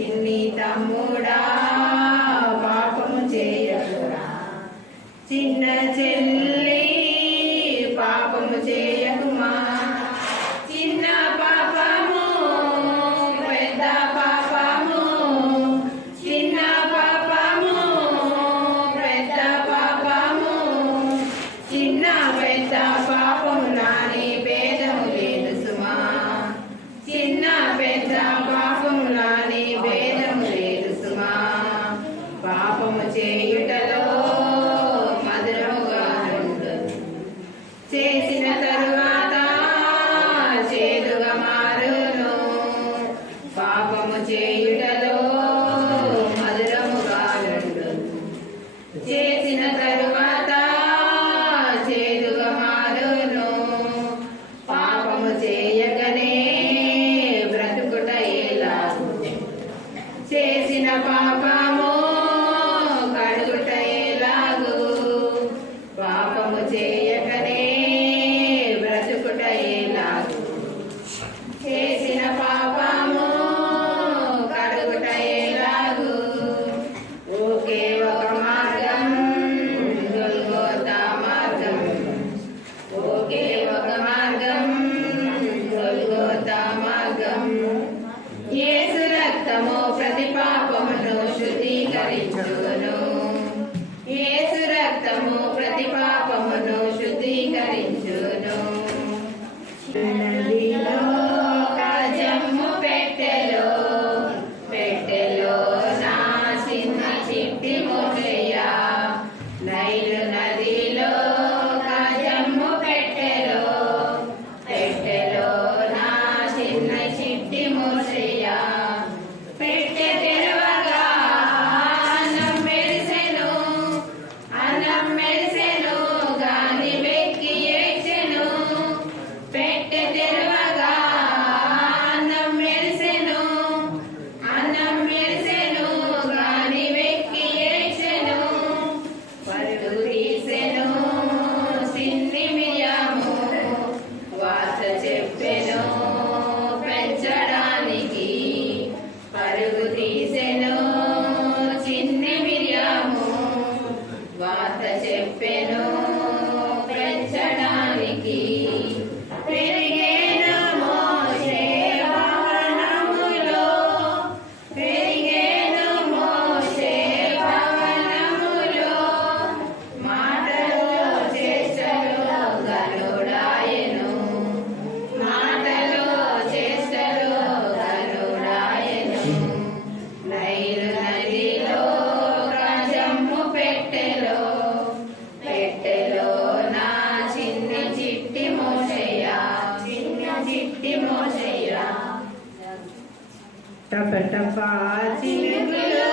చిన్ని తమ్ముడా పాపము చేయకురా, చిన్న చెల్లి పాపము చేయకుమా. చిన్న పాపము పెద్ద పాపము, చిన్న పాపము పెద్ద పాపము, చిన్న పెద్ద పాపము నాని భేదము లేదు సుమా. చిన్న పెద్ద పాపము నాని భేదము లేదు సుమా. పాపము చేయుటలో మధురముగా ఉండు, చేసిన తరువాత చేదుగా మారును. పాపము చేయుటలో మధురముగా ఉండు, చేసిన తరువాత చేదుగా మారును. పాపము చేయకనే బ్రతుకుట ఎలాగు, చేసిన పాపము కడుగుట ఎలాగు. పాపము చేయకనే బ్రతుకుట ఎలాగు, చేసిన పాపము కడుగుట ఎలాగు. ఒకే ఒక మార్గం గొల్గోతా మార్గం, ఒకే ఒక మార్గం గొల్గోతా మార్గం. యేసు రక్తము ప్రతి పాపమును శుద్ధీకరించును, యేసు రక్తము ప్రతి పాపమును శుద్ధీకరించును. నదిలో కాజమ్ము పెట్టెలో, పెట్టెలో నా చిన్న చిట్టి మోసయ్య. నైలు నదిలో కాజమ్ము పెట్టెలో, పెట్టెలో నా చిన్న చిట్టి మోసయ్య. పెట్టె తెరవగా అన్నం మెరిసెను, అన్నం మెరిసెను గాని వెక్కి ఏడ్చెను. పెట్టె తెరవగా అన్నం మెరిసెను, అన్నం మెరిసెను గాని వెక్కి ఏడ్చెను. పరుగు తీసెను సిన్ని మిరియాము, వార్త చెప్పెను పెంచడానికి. పరుగు తీసెను చిన్ని మిరియాము, వార్త చెప్పెను పెంచడానికి. పెరిగేను మోషే భవనములో, పెరిగేను మోషే భవనములో. మాటలో చేష్టలో గనుడాయెను, మాటలో చేష్టలో గనుడాయెను. నైలు నదిలో కాజమ్ము పెట్టెలో, పెట్టెలో నా చిన్న చిట్టి మోసయ్య, చిన్న చిట్టి మోసయ్య. టప టప చినుకులు